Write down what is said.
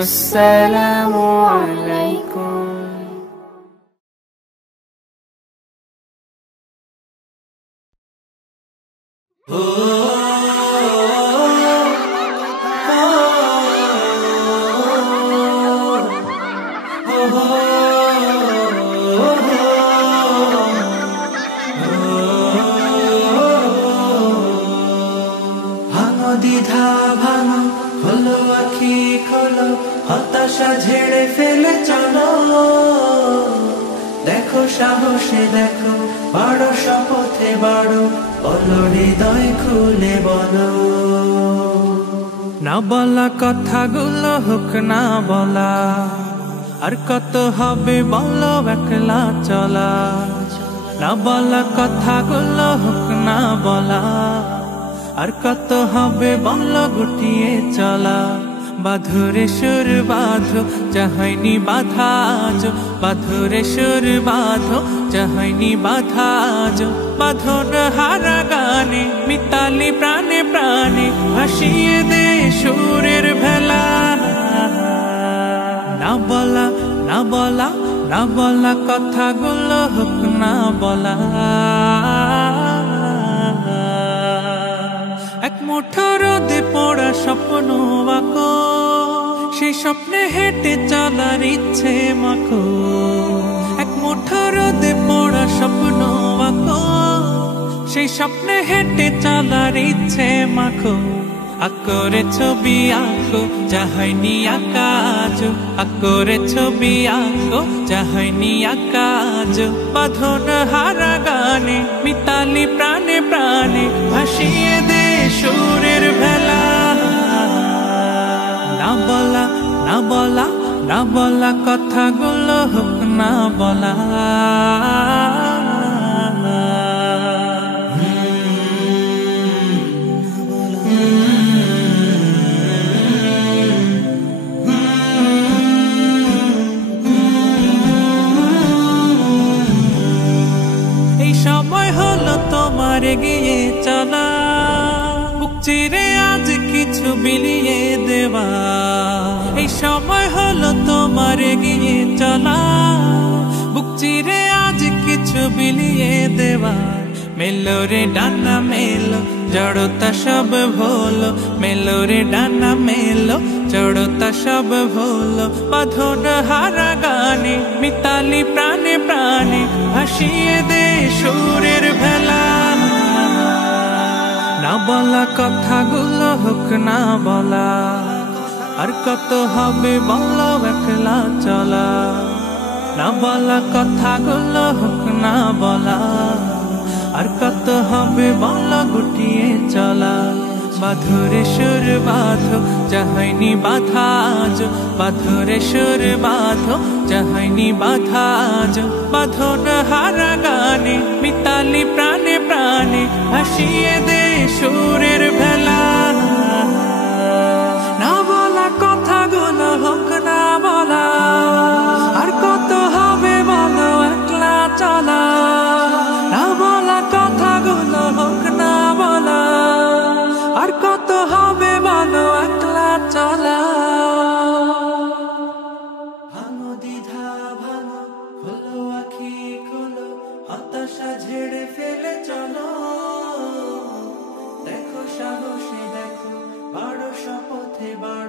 আসসালামু আলাইকুম। ভাঙো দ্বিধা ভাঙো, খোলো আখি খোলো, হতাশা ঝেড়ে ফেলে চলো। দেখো সাহসে দেখো, বাড়ো শপথে বাড়ো, বলো হৃদয় খুলে বলো। না বলা কথাগুলো হোক না বলা, আর কত হবে বলো একলা চলা। না বলা কথাগুলো হোক না বলা, আর কত হবে বলো গুটিয়ে চলা। বাঁধরে সুর বাঁধো, যা হয়নি বাধা আজ, বাঁধরে সুর বাঁধো, যা হয়নি বাধা আজ। বাঁধন হারা গানে মিতালি প্রাণে প্রাণে, ভাসিয়ে দে সুরের ভেলা। না বলা না বলা না বলা কথাগুলো হোক না বলা। এক মুঠো রোদে পড়া স্বপ্ন আঁকো, সেই স্বপ্নে হেঁটে চলার ইচ্ছে মাখো। এক মুঠো রোদে পড়া স্বপ্ন আঁকো, সেই স্বপ্নে হেঁটে চলার ইচ্ছে মাখো। আকরে ছবি আঁকো, যা হয়নি আঁকা আজ, আকরে ছবি আঁকো, যা হয়নি আঁকা আজ। বাঁধন হারা গানে মিতালি প্রাণে প্রাণে, ভাসিয়ে দে সুরের ভেলা। না বলা না বলা না বলা কথাগুলো হোক না বলা। এই সময় হলো তোমার এগিয়ে চলা, বুক চিরে আজ কিছু বিলিয়ে দেওয়া। এই সময় হলো তোমার এগিয়ে চলা, বুক চিরে আজ কিছু বিলিয়ে দেওয়া। মেলো রে ডানা মেলো, জড়তা সব ভোলো, মেলো রে ডানা মেলো, জড়তা সব ভোলো। বাঁধন হারা গানে মিতালি প্রাণে প্রাণে, ভাসিয়ে দে সুরের ভেলা। না বলা কথাগুলো হোক না বলা, আর কত হবে বলো একলা চলা। না বলা কথাগুলো হোক না বলা, আর কত হবে বলো গুটিয়ে চলা। বাঁধরে সুর বাঁধো, যা হয়নি বাধা আজ, বাঁধরে সুর বাঁধো, যা হয়নি বাধা আজ। বাঁধন হারা গানে মিতালি প্রাণে প্রাণে, ভাসিয়ে দে সুরের ভেলা। না বলা কথাগুলো হোক না বলা, আর কত হবে বলো একলা চলা। না বলা কথাগুলো হোক না বলা, আর কত হবে বলো একলা চলা। ভাঙো দ্বিধা ভাঙো, খোলো আখি খোলো, হতাশা ঝেড়ে ফেলে চলো। দেখো সাহসে দেখো, বাড়ো শপথে বাড়ো।